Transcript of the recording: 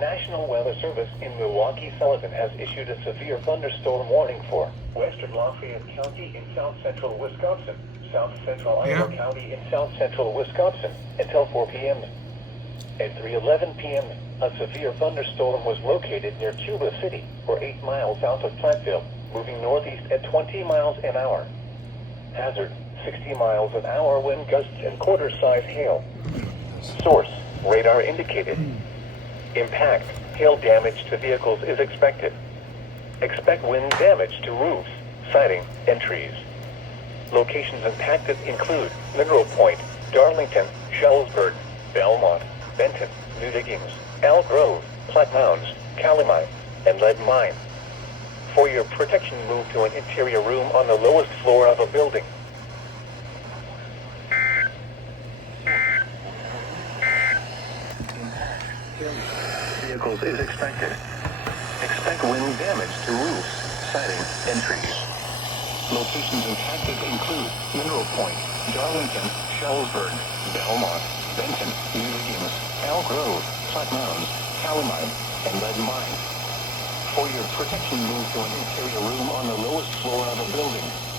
National Weather Service in Milwaukee-Sullivan has issued a severe thunderstorm warning for western Lafayette County in south-central Wisconsin, south-central Iowa County in south-central Wisconsin, until 4 p.m. At 3:11 p.m., a severe thunderstorm was located near Cuba City, or 8 miles south of Platteville, moving northeast at 20 miles an hour. Hazard, 60 miles an hour wind gusts and quarter-size hail. Source, radar indicated. Impact, hail damage to vehicles is expected. Expect wind damage to roofs, siding, and trees. Locations impacted include Mineral Point, Darlington, Shullsburg, Belmont, Benton, New Diggings, Elk Grove, Platte Mounds, Calamine, and Lead Mine. For your protection, move to an interior room on the lowest floor of a building. Vehicles is expected. Expect wind damage to roofs, siding, and trees. Locations impacted include Mineral Point, Darlington, Shullsburg, Belmont, Benton, New Diggings, Elk Grove, Platte Mounds, Calamine, and Lead Mine. For your protection, move to an interior room on the lowest floor of a building.